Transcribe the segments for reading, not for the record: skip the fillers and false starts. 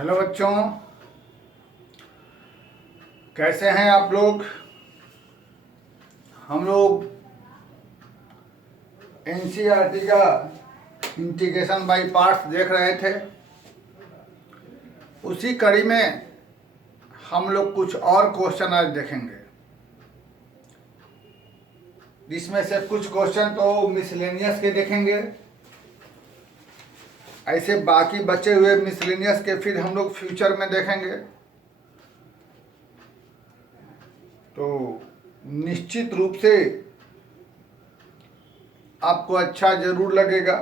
Hello बच्चों, कैसे हैं आप लोग। हम लोग एनसीईआरटी का इंटीग्रेशन बाय पार्ट्स देख रहे थे। उसी कड़ी में हम लोग कुछ और क्वेश्चन आज देखेंगे। इसमें से कुछ क्वेश्चन तो मिसलेनियस के देखेंगे, ऐसे बाकी बचे हुए मिसलेनियस के फिर हम लोग फ्यूचर में देखेंगे। तो निश्चित रूप से आपको अच्छा जरूर लगेगा।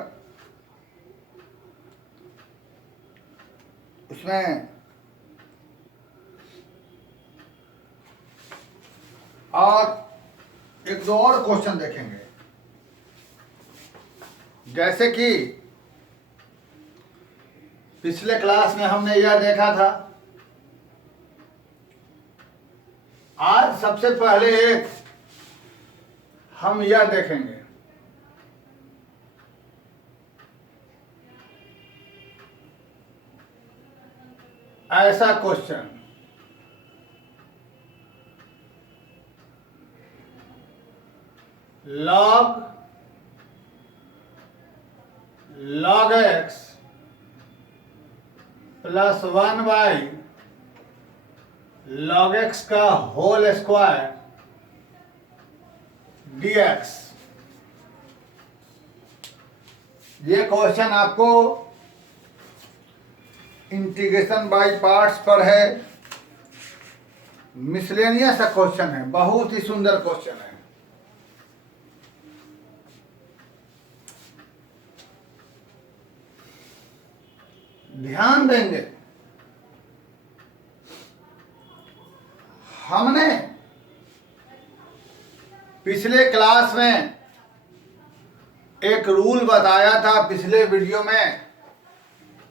उसमें और एक दो और क्वेश्चन देखेंगे, जैसे कि पिछले क्लास में हमने यह देखा था। आज सबसे पहले एक हम यह देखेंगे, ऐसा question log x plus 1 by log x का होल स्क्वायर dx। ये क्वेश्चन आपको इंटीग्रेशन बाय पार्ट्स पर है। मिसलेनियस क्वेश्चन है, बहुत ही सुंदर क्वेश्चन है। ध्यान देंगे, हमने पिछले क्लास में एक रूल बताया था पिछले वीडियो में।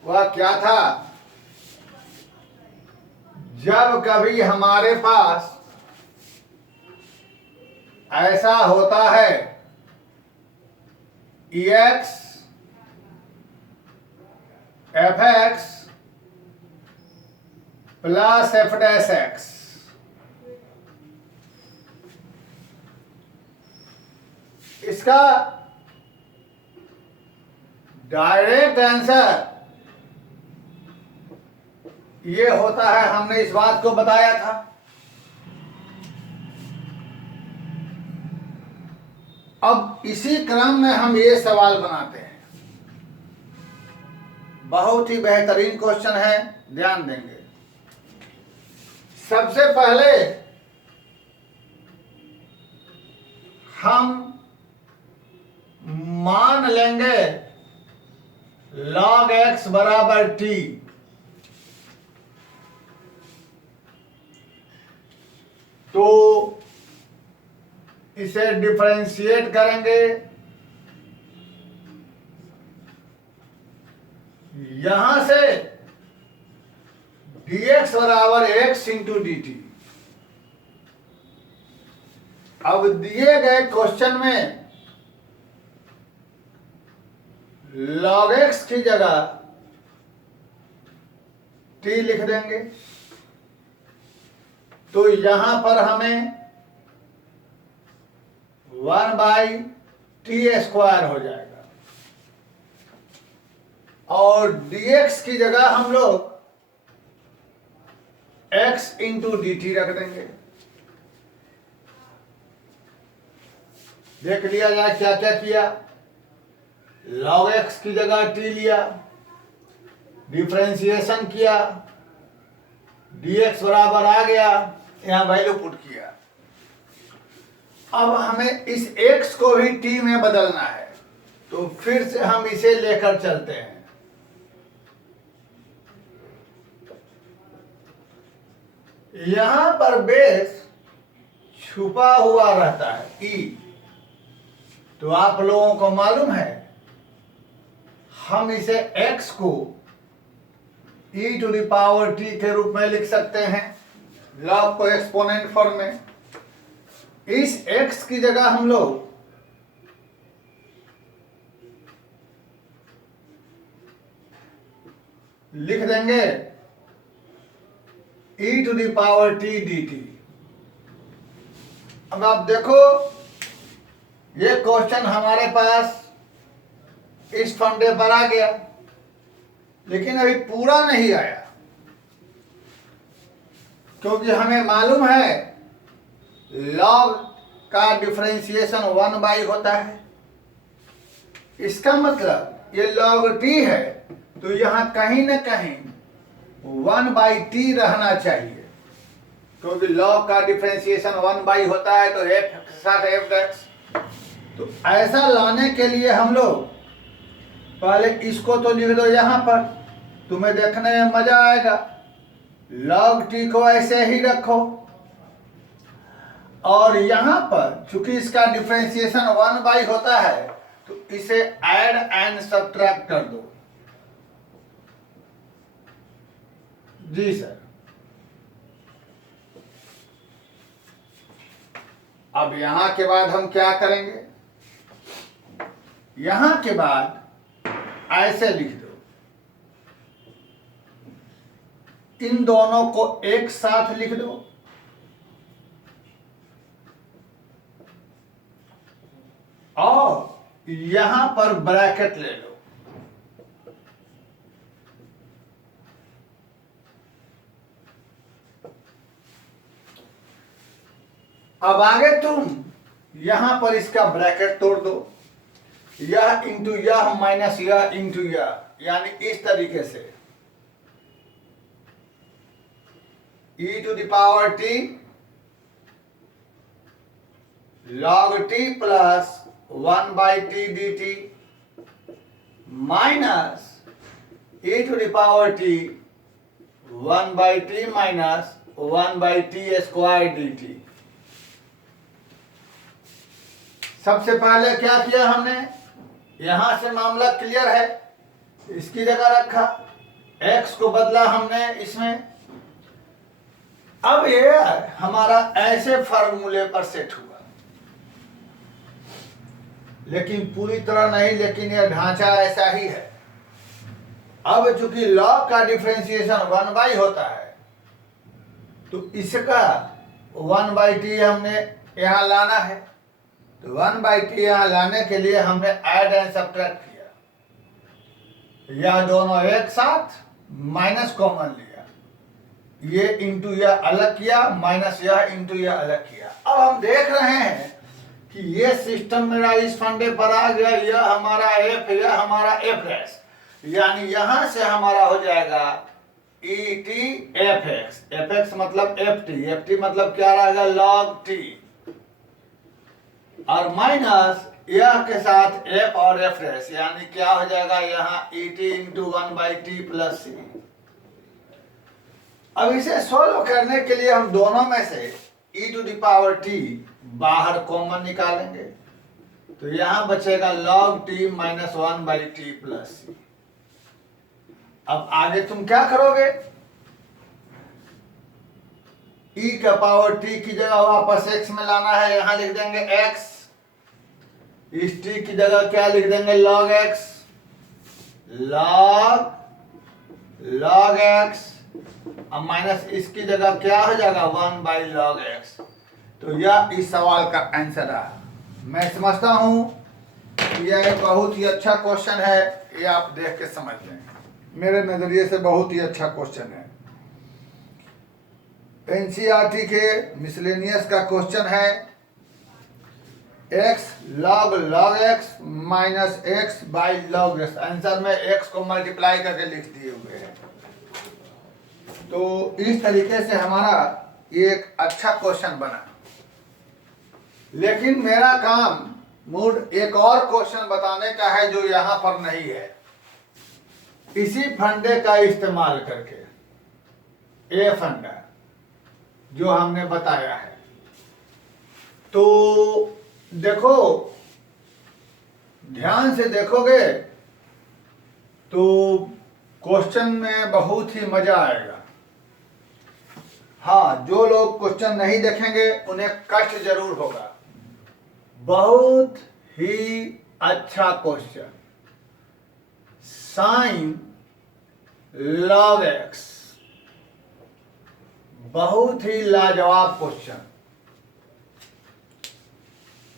वह क्या था? जब कभी हमारे पास ऐसा होता है ex fx plus f dash x, इसका डायरेक्ट आंसर ये होता है। हमने इस बात को बताया था। अब इसी क्रम में हम ये सवाल बनाते हैं। बहुत ही बेहतरीन क्वेश्चन है, ध्यान देंगे। सबसे पहले हम मान लेंगे log x बराबर t। तो इसे डिफरेंशिएट करेंगे। यहां से dx बराबर x इंटू डी टी। अब दिए गए क्वेश्चन में log x की जगह t लिख देंगे। तो यहां पर हमें 1 बाई टी स्क्वायर हो जाएगा और dx की जगह हम लोग x इंटू डी टी रख देंगे। देख लिया जाए क्या क्या किया। log x की जगह t लिया, डिफरेंशिएशन किया, dx बराबर आ गया, यहां वैल्यू पुट किया। अब हमें इस x को भी t में बदलना है, तो फिर से हम इसे लेकर चलते हैं। यहां पर बेस छुपा हुआ रहता है e। तो आप लोगों को मालूम है, हम इसे x को e to the power t के रूप में लिख सकते हैं, लॉग को एक्सपोनेंट फॉर्म में। इस x की जगह हम लोग लिख देंगे e to the power t d t. अब आप देखो ये क्वेश्चन हमारे पास इस फंडे पर आ गया, लेकिन अभी पूरा नहीं आया, क्योंकि हमें मालूम है लॉग का डिफरेंशिएशन 1 होता है। इसका मतलब ये log t है, तो यहां कहीं ना कहीं 1/t रहना चाहिए, क्योंकि log का डिफरेंशिएशन 1 होता है, तो f के साथ f। तो ऐसा लाने के लिए हम लोग पहले इसको तो लिख दो यहां पर, तुम्हें देखने में मजा आएगा। log t को ऐसे ही रखो, और यहां पर चूंकि इसका डिफरेंशिएशन 1 होता है, तो इसे ऐड एंड सब्ट्रैक्ट कर दो। जी सर। अब यहां के बाद हम क्या करेंगे, यहां के बाद ऐसे लिख दो, इन दोनों को एक साथ लिख दो, और यहां पर ब्रैकेट ले लो। अब आगे तुम यहां पर इसका ब्रैकेट तोड़ दो, यह इंटू यह माइनस यह इंटू यह, यानी इस तरीके से e to the power t log t plus 1/t dt minus e to the power t 1/t minus 1/t square dt। सबसे पहले क्या किया हमने, यहां से मामला क्लियर है, इसकी जगह रखा, x को बदला हमने इसमें। अब ये हमारा ऐसे फार्मूले पर सेट हुआ, लेकिन पूरी तरह नहीं, लेकिन यह ढांचा ऐसा ही है। अब चूंकि लॉग का डिफरेंशिएशन 1 होता है, तो इसका 1/t हमने यहां लाना है, तो 1/t यहां लाने के लिए हमने ऐड एंड सब्ट्रैक्ट किया, यह दोनों एक साथ माइनस कॉमन लिया, ये इंटू यह अलग किया, माइनस यह इंटू यह अलग किया। अब हम देख रहे हैं कि ये सिस्टम मेरा इस फंडे पर आ गया, यह हमारा f, यह हमारा f', यानी यहां से हमारा हो जाएगा et fx, fx मतलब ft मतलब क्या रहेगा log t, और माइनस यह के साथ f और f', यानी क्या हो जाएगा यहाँ et into 1/t plus c। अब इसे सोल्व करने के लिए हम दोनों में से e to the power t बाहर कॉमन निकालेंगे, तो यहां बचेगा log t minus 1/t plus c। अब आगे तुम क्या करोगे, e का पावर t की जगह वापस x में लाना है, यहां लिख देंगे x, इस t की जगह क्या लिख देंगे log x, log x, अब माइनस इसकी जगह क्या हो जाएगा 1/log x। तो यह इस सवाल का आंसर है। मैं समझता हूं कि यह एक बहुत ही अच्छा क्वेश्चन है, ये आप देख के समझ लें, मेरे नजरिए से बहुत ही अच्छा क्वेश्चन है। एनसीईआरटी के मिसलेनियस का क्वेश्चन है, x log x minus x by log x, answer में x को मल्टीप्लाई करके लिख दिए हुए हैं। तो इस तरीके से हमारा ये एक अच्छा क्वेश्चन बना, लेकिन मेरा काम मूड एक और क्वेश्चन बताने का है जो यहां पर नहीं है, इसी फंडे का इस्तेमाल करके, ये फंडा जो हमने बताया है। तो देखो, ध्यान से देखोगे तो क्वेश्चन में बहुत ही मजा आएगा। हाँ, जो लोग क्वेश्चन नहीं देखेंगे उन्हें कष्ट जरूर होगा। बहुत ही अच्छा क्वेश्चन, साइन log x बहुत ही लाजवाब क्वेश्चन।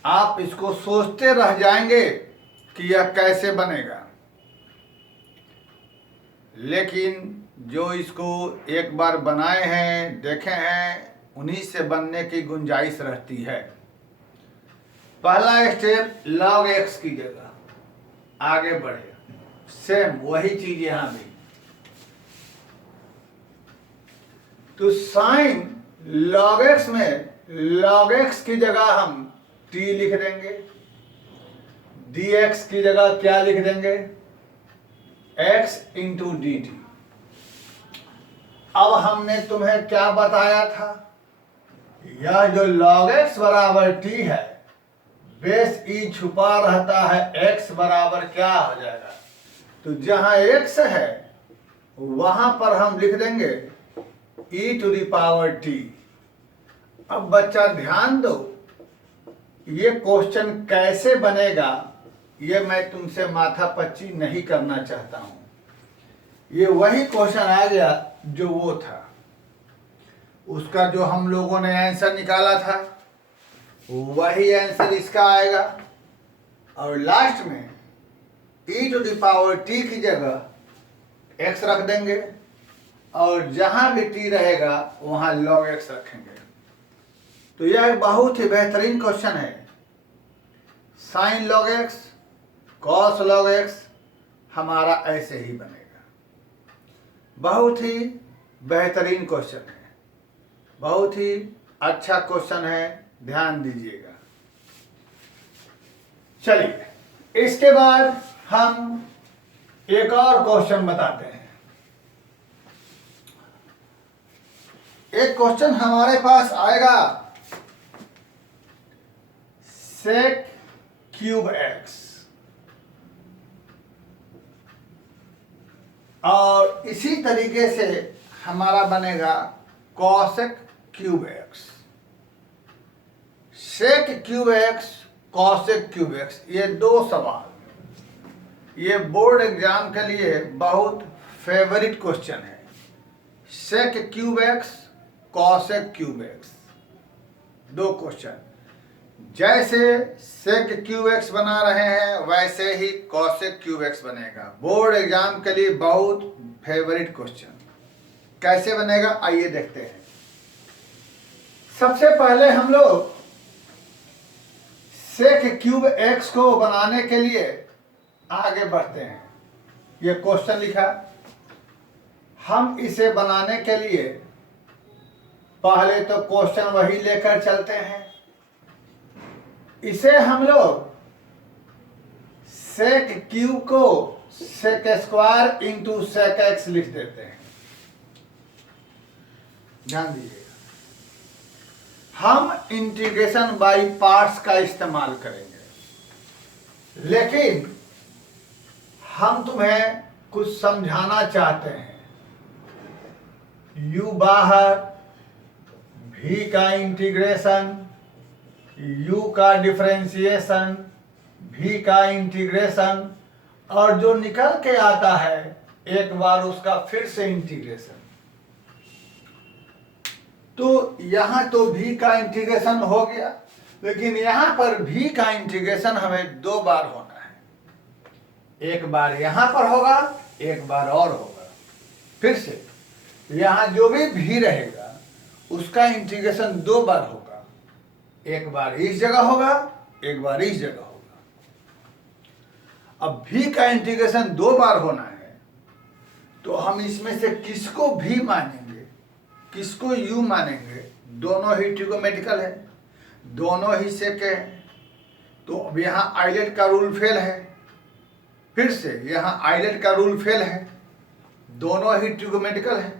आप इसको सोचते रह जाएंगे कि यह कैसे बनेगा, लेकिन जो इसको एक बार बनाए हैं, देखे हैं, उन्हीं से बनने की गुंजाइश रहती है। पहला स्टेप log x की जगह आगे बढ़े, सेम वही चीज यहां भी। तो साइन log x में log x की जगह हम t लिख देंगे, dx की जगह क्या लिख देंगे, x इंटू डी टी। अब हमने तुम्हें क्या बताया था, यह जो log x बराबर t है, बेस e छुपा रहता है x बराबर क्या हो जाएगा। तो जहां x है वहां पर हम लिख देंगे e to the power t। अब बच्चा ध्यान दो, ये क्वेश्चन कैसे बनेगा ये मैं तुमसे माथापच्ची नहीं करना चाहता हूं। ये वही क्वेश्चन आ गया जो वो था, उसका जो हम लोगों ने आंसर निकाला था वही आंसर इसका आएगा। और लास्ट में e to the power t की जगह x रख देंगे और जहां भी t रहेगा वहां log x रखेंगे। तो यह एक बहुत ही बेहतरीन क्वेश्चन है। Sine log x cos log x हमारा ऐसे ही बनेगा। बहुत ही बेहतरीन क्वेश्चन है, बहुत ही अच्छा क्वेश्चन है, ध्यान दीजिएगा। चलिए इसके बाद हम एक और क्वेश्चन बताते हैं। एक क्वेश्चन हमारे पास आएगा सेक क्यूब एक्स, और इसी तरीके से हमारा बनेगा cosec cube X. Sec cube X, cosec cube X, ये दो सवाल, ये बोर्ड एग्जाम के लिए बहुत फेवरेट क्वेश्चन है। Sec cube X, cosec cube X, दो क्वेश्चन। जैसे सेक क्यूब एक्स बना रहे हैं वैसे ही कॉसेक क्यूब एक्स बनेगा। बोर्ड एग्जाम के लिए बहुत फेवरेट क्वेश्चन। कैसे बनेगा आइए देखते हैं। सबसे पहले हम लोग सेक क्यूब एक्स को बनाने के लिए आगे बढ़ते हैं। ये क्वेश्चन लिखा, हम इसे बनाने के लिए पहले तो क्वेश्चन वही लेकर चलते हैं। इसे हम लोग सेक क्यूब को sec square into sec X लिख देते हैं। ध्यान दीजिएगा, हम इंटीग्रेशन बाय पार्ट्स का इस्तेमाल करेंगे, लेकिन हम तुम्हें कुछ समझाना चाहते हैं। u बाहर, v का इंटीग्रेशन, u का डिफरेंशिएशन, v का इंटीग्रेशन, और जो निकल के आता है एक बार उसका फिर से इंटीग्रेशन। तो यहां तो v का इंटीग्रेशन हो गया, लेकिन यहां पर v का इंटीग्रेशन हमें दो बार होना है। एक बार यहां पर होगा, एक बार और होगा। फिर से यहां जो भी v रहेगा उसका इंटीग्रेशन दो बार होगा। एक बार इस जगह होगा, एक बार इस जगह होगा। अब v का इंटीग्रेशन दो बार होना है, तो हम इसमें से किसको v मानेंगे, किसको u मानेंगे? दोनों ही ट्रिगोमेट्रिकल है, दोनों ही सेक है। तो अब यहाँ आइलेट का रूल फेल है, फिर से यहाँ आइलेट का रूल फेल है, दोनों ही ट्रिगोमेट्रिकल है।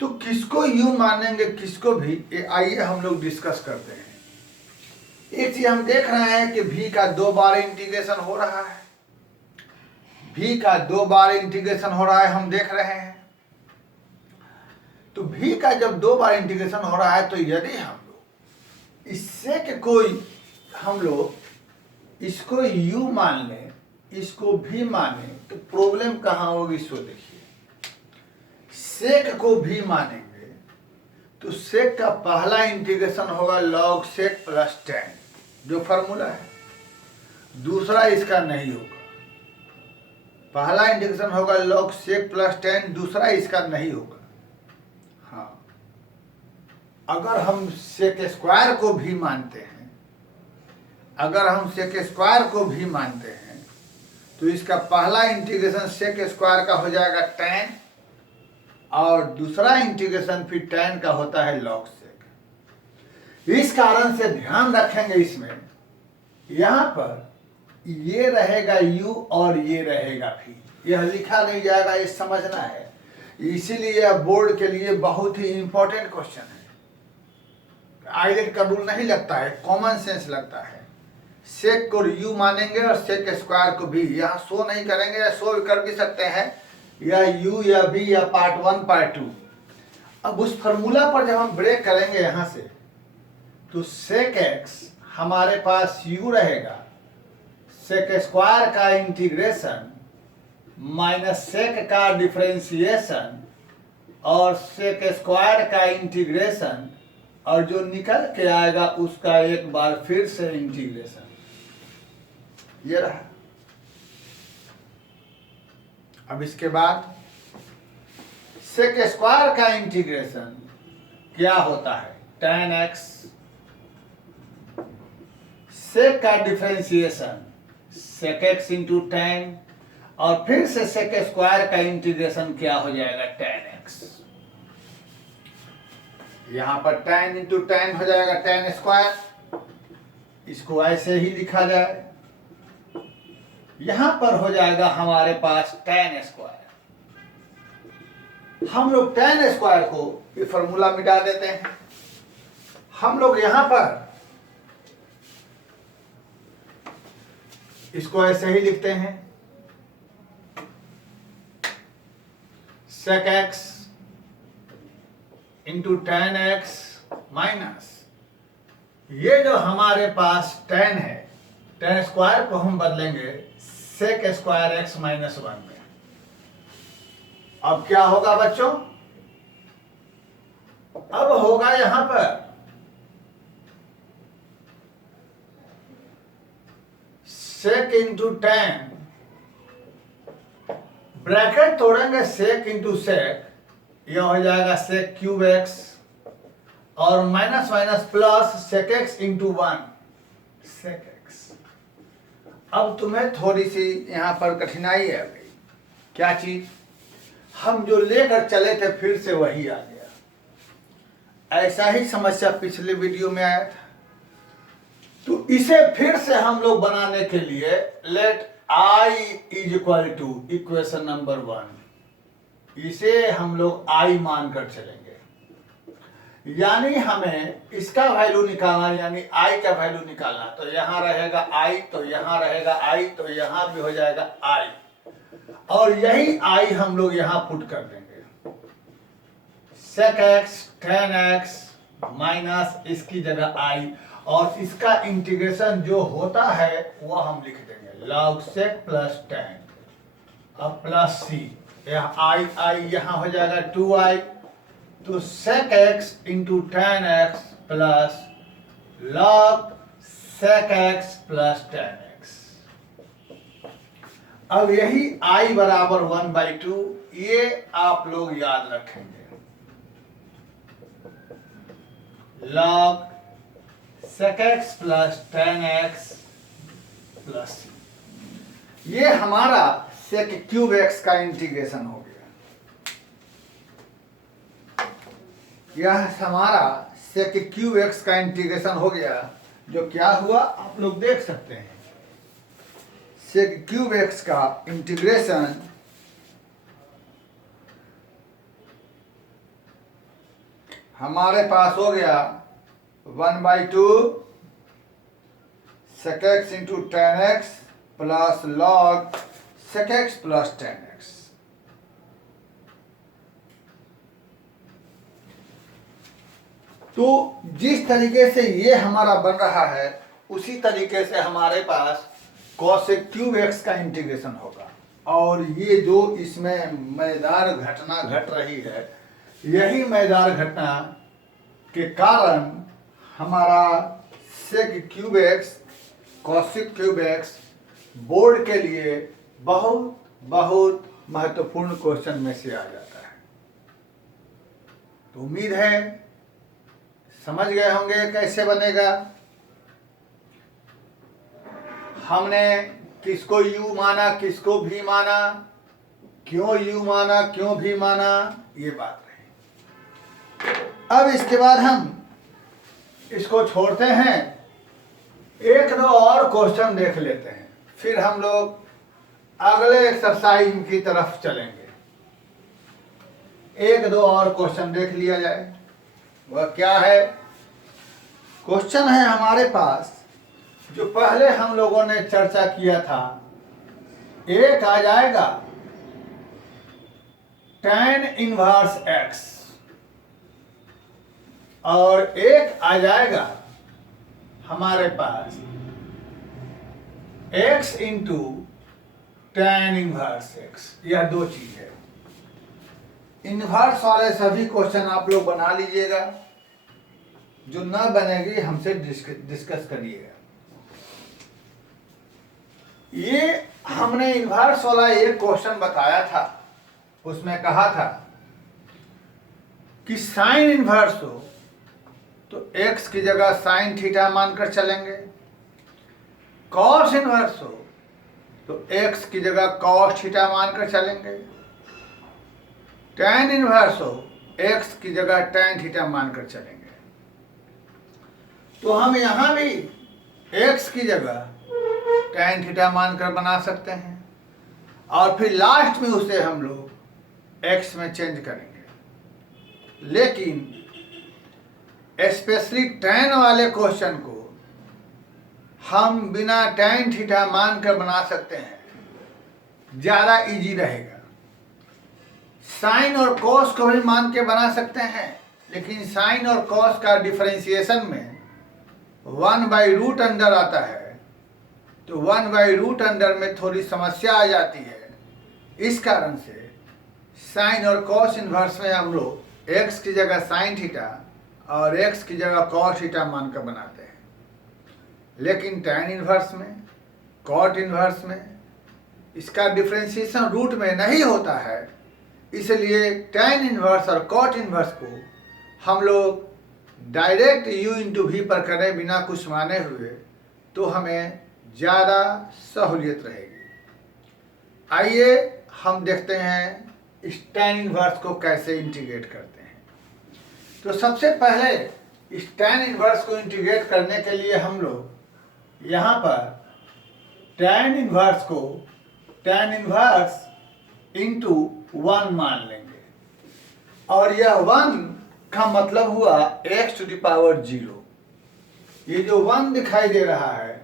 तो किसको u मानेंगे, किसको भी, ये आइए हम लोग डिस्कस करते हैं। एक चीज हम देख रहे हैं कि v का दो बार इंटीग्रेशन हो रहा है, v का दो बार इंटीग्रेशन हो रहा है, हम देख रहे हैं। तो v का जब दो बार इंटीग्रेशन हो रहा है, तो यदि हम लोग इससे के कोई हम लोग इसको u मान लें, इसको v माने, तो प्रॉब्लम कहाँ होगी? सो देखिए, सेक को v मानेंगे तो सेक का पहला इंटीग्रेशन होगा log सेक प्लस tan, जो फॉर्मूला है। दूसरा इसका नहीं होगा। पहला इंटीग्रेशन होगा log सेक प्लस tan, दूसरा इसका नहीं होगा। हाँ, अगर हम सेक स्क्वायर को भी मानते हैं, तो इसका पहला इंटीग्रेशन सेक स्क्वायर का हो जाएगा tan, और दूसरा इंटीग्रेशन फिर tan का होता है log सेक। इस कारण से ध्यान रखेंगे, इसमें यहाँ पर ये रहेगा u और ये रहेगा v, यह लिखा नहीं जाएगा, ये समझना है। इसीलिए यह बोर्ड के लिए बहुत ही इंपॉर्टेंट क्वेश्चन है। आइलेट का रूल नहीं लगता है, कॉमन सेंस लगता है। सेक को u मानेंगे और सेक स्क्वायर को भी, यहाँ शो नहीं करेंगे, या शो कर भी सकते हैं, या u या v या पार्ट 1 पार्ट 2। अब उस फॉर्मूला पर जब हम ब्रेक करेंगे यहाँ से, तो सेक x हमारे पास u रहेगा, सेक स्क्वायर का इंटीग्रेशन माइनस सेक का डिफरेंशिएशन और सेक स्क्वायर का इंटीग्रेशन, और जो निकल के आएगा उसका एक बार फिर से इंटीग्रेशन। ये रहा। अब इसके बाद सेक स्क्वायर का इंटीग्रेशन क्या होता है, tan x, सेक का डिफरेंशिएशन सेक x इंटू tan, और फिर से सेक स्क्वायर का इंटीग्रेशन क्या हो जाएगा, tan x। यहां पर tan इंटू tan हो जाएगा tan स्क्वायर, इसको ऐसे ही लिखा जाए। यहां पर हो जाएगा हमारे पास tan स्क्वायर। हम लोग tan स्क्वायर को ये फॉर्मूला मिटा देते हैं। हम लोग यहां पर इसको ऐसे ही लिखते हैं, sec x into tan x minus ये जो हमारे पास tan है, tan स्क्वायर को हम बदलेंगे sec स्क्वायर x माइनस 1 में। अब क्या होगा बच्चों, अब होगा यहां पर sec इंटू tan, ब्रैकेट तोड़ेंगे, sec इंटू sec, यह हो जाएगा sec क्यूब x, और minus minus plus sec x into 1 sec x। अब तुम्हें थोड़ी सी यहां पर कठिनाई है भाई। क्या चीज, हम जो लेकर चले थे फिर से वही आ गया। ऐसा ही समस्या पिछले वीडियो में आया था। तो इसे फिर से हम लोग बनाने के लिए let I is equal to equation number 1, इसे हम लोग I मानकर चलेंगे। यानी हमें इसका वैल्यू निकालना, यानी I का वैल्यू निकालना। तो यहां रहेगा I, तो यहां रहेगा I, तो यहां भी हो जाएगा I, और यही I हम लोग यहां पुट कर देंगे। sec x tan x minus इसकी जगह I, और इसका इंटीग्रेशन जो होता है वह हम लिख देंगे log sec प्लस tan, अब प्लस c, यह I यहां हो जाएगा 2i, तो sec x into tan x plus log sec x plus tan x। अब यही I बराबर 1/2, ये आप लोग याद रखेंगे, log sec x plus tan x plus c। ये हमारा sec क्यूब x का इंटीग्रेशन हो गया। यह हमारा sec क्यूब x का इंटीग्रेशन हो गया, जो क्या हुआ आप लोग देख सकते हैं। sec क्यूब x का इंटीग्रेशन हमारे पास हो गया 1/2 sec x into tan x plus log sec x plus tan x। तो जिस तरीके से ये हमारा बन रहा है, उसी तरीके से हमारे पास cosec क्यूब x का इंटीग्रेशन होगा। और ये जो इसमें मजेदार घटना घट रही है, यही मजेदार घटना के कारण हमारा sec cube X cosec cube X board के लिए बहुत बहुत महत्वपूर्ण क्वेश्चन में से आ जाता है। तो उम्मीद है समझ गए होंगे कैसे बनेगा। हमने किसको यू माना, किसको भी माना, क्यों यू माना, क्यों भी माना, ये बात रही। अब इसके बाद हम इसको छोड़ते हैं, एक दो और क्वेश्चन देख लेते हैं, फिर हम लोग अगले एक्सरसाइज की तरफ चलेंगे। एक दो और क्वेश्चन देख लिया जाए। वह क्या है? क्वेश्चन है हमारे पास जो पहले हम लोगों ने चर्चा किया था। एक आ जाएगा tan इनवर्स x और एक आ जाएगा हमारे पास x into tan inverse x। यह दो चीज है। इनवर्स वाले सभी क्वेश्चन आप लोग बना लीजिएगा, जो ना बनेगी हमसे डिस्कस करिएगा। ये हमने इनवर्स वाला एक क्वेश्चन बताया था, उसमें कहा था कि साइन इनवर्स हो तो x की जगह साइन थीटा मानकर चलेंगे, कॉस इनवर्स हो तो x की जगह कॉस थीटा मानकर चलेंगे, tan इनवर्स हो x की जगह tan थीटा मानकर चलेंगे। तो हम यहां भी x की जगह tan थीटा मानकर बना सकते हैं और फिर लास्ट में उसे हम लोग x में चेंज करेंगे। लेकिन स्पेशली tan वाले क्वेश्चन को हम बिना tan थीटा मानकर बना सकते हैं, ज़्यादा इजी रहेगा। साइन और कॉस को भी मान के बना सकते हैं, लेकिन साइन और कॉस का डिफरेंशिएशन में 1/रूट अंडर आता है, तो 1/रूट अंडर में थोड़ी समस्या आ जाती है। इस कारण से साइन और कॉस इनवर्स में हम लोग x की जगह साइन थीटा और x की जगह कॉस थीटा मानकर बनाते हैं। लेकिन tan इनवर्स में, कॉट इनवर्स में इसका डिफरेंशिएशन रूट में नहीं होता है, इसलिए tan इनवर्स और कॉट इनवर्स को हम लोग डायरेक्ट u इंटू वी पर करें बिना कुछ माने हुए, तो हमें ज़्यादा सहूलियत रहेगी। आइए हम देखते हैं इस tan इनवर्स को कैसे इंटीग्रेट करते हैं। तो सबसे पहले इस tan इनवर्स को इंटीग्रेट करने के लिए हम लोग यहाँ पर tan इनवर्स को tan इनवर्स इंटू 1 मान लेंगे, और यह 1 का मतलब हुआ x टू द पावर 0। ये जो 1 दिखाई दे रहा है,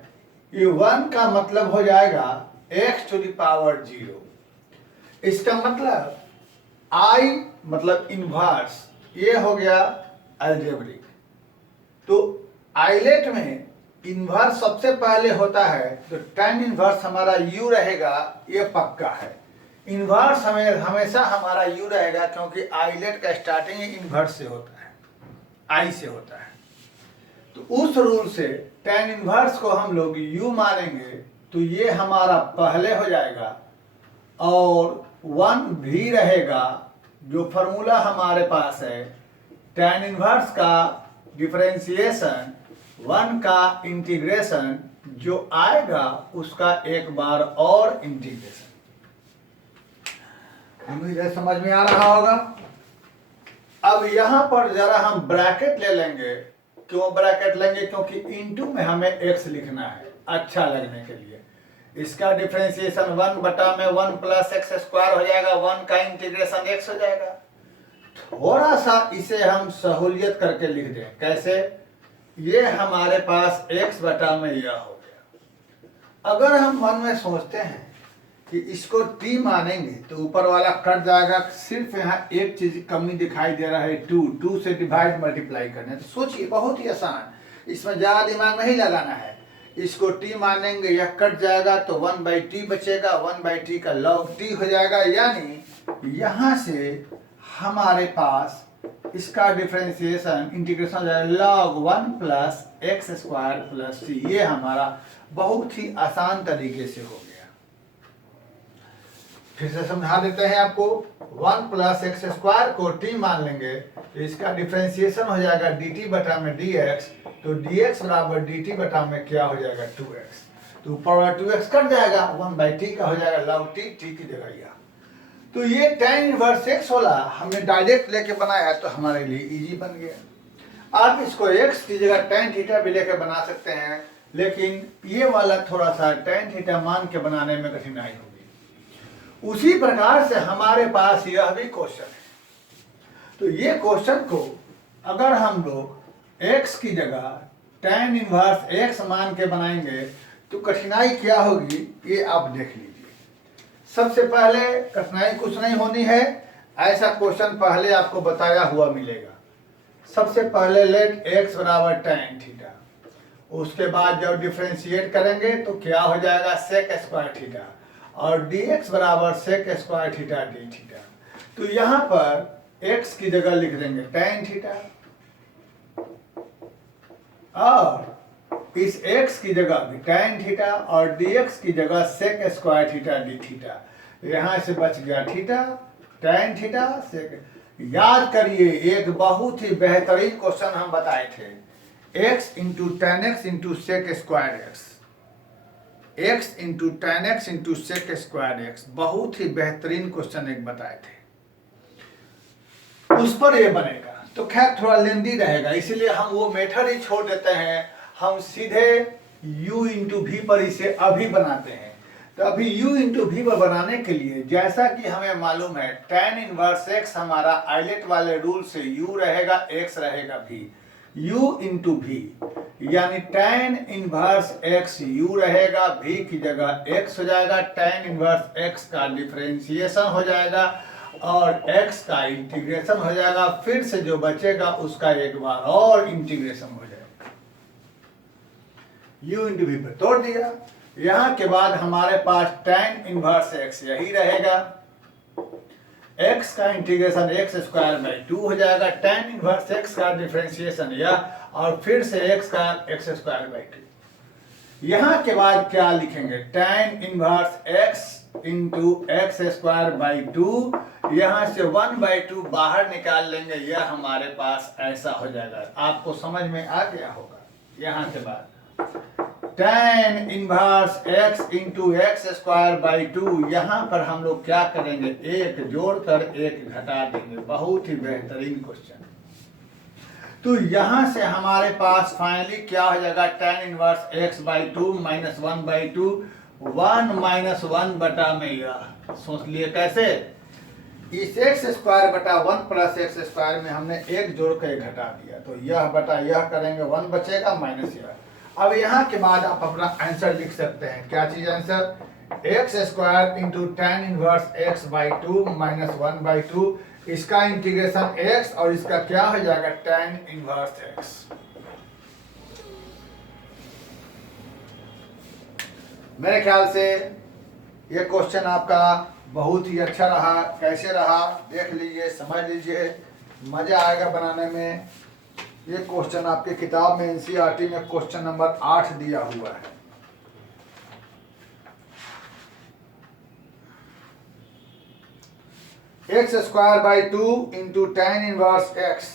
ये 1 का मतलब हो जाएगा x टू द पावर 0। इसका मतलब I मतलब इनवर्स, ये हो गया अलजेब्रिक। तो आइलेट में इनवर्स सबसे पहले होता है, तो tan इनवर्स हमारा u रहेगा, ये पक्का है। इनवर्स हमें हमेशा हमारा u रहेगा, क्योंकि आइलेट का स्टार्टिंग इनवर्स से होता है, I से होता है। तो उस रूल से tan इनवर्स को हम लोग u मानेंगे, तो ये हमारा पहले हो जाएगा, और 1 भी रहेगा। जो फॉर्मूला हमारे पास है tan इनवर्स का डिफरेंशिएशन 1 का इंटीग्रेशन जो आएगा उसका एक बार और इंटीग्रेशन। उम्मीद है समझ में आ रहा होगा। अब यहाँ पर जरा हम ब्रैकेट ले लेंगे। क्यों ब्रैकेट लेंगे? क्योंकि इनटू में हमें x लिखना है अच्छा लगने के लिए। इसका डिफरेंशिएशन 1 बटा में 1 प्लस एक्स स्क्वायर हो जाएगा, 1 का इंटीग्रेशन x हो जाएगा। थोड़ा सा इसे हम सहूलियत करके लिख दें। कैसे? ये हमारे पास x बटा में यह हो गया। अगर हम मन में सोचते हैं कि इसको t मानेंगे तो ऊपर वाला कट जाएगा, सिर्फ यहाँ एक चीज कमी दिखाई दे रहा है, 2 से डिवाइड मल्टीप्लाई करने। तो सोचिए, बहुत ही आसान, इसमें ज़्यादा दिमाग नहीं लगाना है। इसको t मानेंगे, यह कट जाएगा तो 1/t बचेगा, 1/t का log t हो जाएगा। यानी यहाँ से हमारे पास इसका डिफ्रेंसिएशन इंटीग्रेशन हो जाएगा log 1 plus x square plus c. ये हमारा बहुत ही आसान तरीके से हो गया। फिर से समझा देते हैं आपको। 1 प्लस एक्स स्क्वायर को t मान लेंगे तो इसका डिफ्रेंसिएशन हो जाएगा dt बटा में dx, तो dx बराबर dt बटा में क्या हो जाएगा 2x, तो ऊपर 2x कट जाएगा, 1/t का हो जाएगा log t, t की जगह यह। तो ये tan इनवर्स x वाला हमने डायरेक्ट लेके बनाया तो हमारे लिए इजी बन गया। आप इसको x की जगह tan थीटा भी लेके बना सकते हैं, लेकिन ये वाला थोड़ा सा tan थीटा मान के बनाने में कठिनाई होगी। उसी प्रकार से हमारे पास यह भी क्वेश्चन है। तो ये क्वेश्चन को अगर हम लोग x की जगह tan इनवर्स x मान के बनाएंगे तो कठिनाई क्या होगी ये आप देख लीजिए। सबसे पहले कठिनाई कुछ नहीं होनी है, ऐसा क्वेश्चन पहले आपको बताया हुआ मिलेगा। सबसे पहले लेट x बराबर tan थीटा, उसके बाद जब डिफ्रेंशिएट करेंगे तो क्या हो जाएगा सेक स्क्वायर थीटा, और dx बराबर sec square theta d theta. तो यहाँ पर x की जगह लिख देंगे tan थीटा, और इस x की जगह भी tan थीटा और dx की जगह sec square theta d theta. यहाँ से बच गया थीटा, tan थीटा सेक। याद करिए एक बहुत ही बेहतरीन क्वेश्चन हम बताए थे, x into tan x into sec square x, x into tan x into sec square x, बहुत ही बेहतरीन क्वेश्चन एक बताए थे। उस पर ये बनेगा तो खैर थोड़ा लेंदी रहेगा, इसीलिए हम वो मेथड ही छोड़ देते हैं, हम सीधे u इंटू वी पर इसे अभी बनाते हैं। तो अभी u इंटू वी पर बनाने के लिए जैसा कि हमें मालूम है tan इनवर्स x हमारा आइलेट वाले रूल से u रहेगा x रहेगा v, u इंटू वी यानी tan इनवर्स x u रहेगा, v की जगह x हो जाएगा, tan इनवर्स x का डिफरेंशिएशन हो जाएगा और x का इंटीग्रेशन हो जाएगा, फिर से जो बचेगा उसका एक बार और इंटीग्रेशन हो जाएगा। u इंटू वी पर तोड़ दिया। यहाँ के बाद हमारे पास tan इनवर्स x यही रहेगा, x का इंटीग्रेशन x स्क्वायर बाई 2 हो जाएगा, tan इनवर्स x का डिफरेंशिएशन यह, और फिर से x का x स्क्वायर बाई 2। यहाँ के बाद क्या लिखेंगे tan inverse x into x square by 2, यहाँ से 1/2 बाहर निकाल लेंगे, यह हमारे पास ऐसा हो जाएगा। आपको समझ में आ गया होगा। यहाँ के बाद tan inverse x into x square by 2, यहाँ पर हम लोग क्या करेंगे एक जोड़कर एक घटा देंगे। बहुत ही बेहतरीन क्वेश्चन। तो यहाँ से हमारे पास फाइनली क्या हो जाएगा tan inverse x by 2 minus 1/2, 1 minus 1 बटा में यह सोच लिए कैसे, इस एक्स स्क्वायर बटा 1 प्लस एक्स स्क्वायर में हमने एक जोड़ कर घटा दिया, तो यह बटा यह करेंगे 1 बचेगा माइनस यह। अब यहाँ के बाद आप अपना आंसर लिख सकते हैं। क्या चीज answer, x square into tan inverse x by 2 minus 1/2, इसका इंटीग्रेशन x और इसका क्या हो जाएगा tan इनवर्स x। मेरे ख्याल से ये क्वेश्चन आपका बहुत ही अच्छा रहा। कैसे रहा देख लीजिए, समझ लीजिए, मजा आएगा बनाने में। ये क्वेश्चन आपके किताब में एनसीईआरटी में क्वेश्चन नंबर 8 दिया हुआ है। X square by 2 into tan inverse x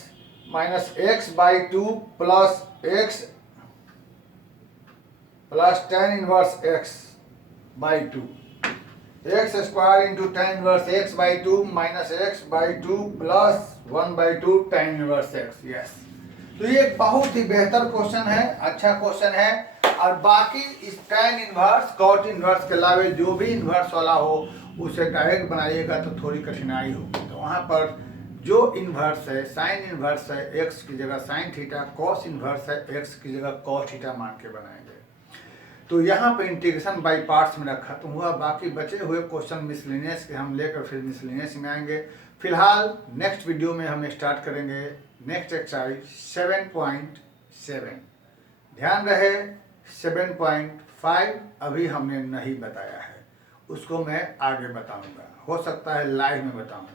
minus x by 2 plus x plus tan inverse x by 2, x square into tan inverse x by 2 minus x by 2 plus 1/2 tan inverse x। Yes, तो ये बहुत ही बेहतर question है, अच्छा question है। और बाकी इस tan इनवर्स कॉट इनवर्स के अलावा जो भी इनवर्स वाला हो उसे डायरेक्ट बनाइएगा तो थोड़ी कठिनाई होगी। तो वहाँ पर जो इनवर्स है साइन इनवर्स है x की जगह साइन थीटा, कॉस इनवर्स है x की जगह कॉस थीटा मान के बनाएंगे। तो यहाँ पे इंटीग्रेशन बाई पार्ट्स मेरा खत्म हुआ। बाकी बचे हुए क्वेश्चन मिसलिनियस के हम लेकर फिर मिसलिनियस में आएंगे। फिलहाल नेक्स्ट वीडियो में हम स्टार्ट करेंगे नेक्स्ट एक्सरसाइज 7.7। ध्यान रहे 7.5 अभी हमने नहीं बताया है, उसको मैं आगे बताऊंगा, हो सकता है लाइव में बताऊं।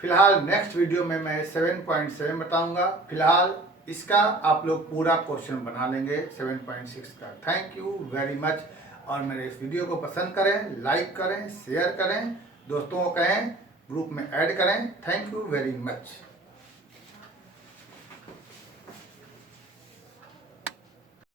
फिलहाल नेक्स्ट वीडियो में मैं 7.7 बताऊंगा। फिलहाल इसका आप लोग पूरा क्वेश्चन बना लेंगे 7.6 का। Thank you very much. और मेरे इस वीडियो को पसंद करें, लाइक करें, शेयर करें, दोस्तों को कहें, ग्रुप में ऐड करें। Thank you very much.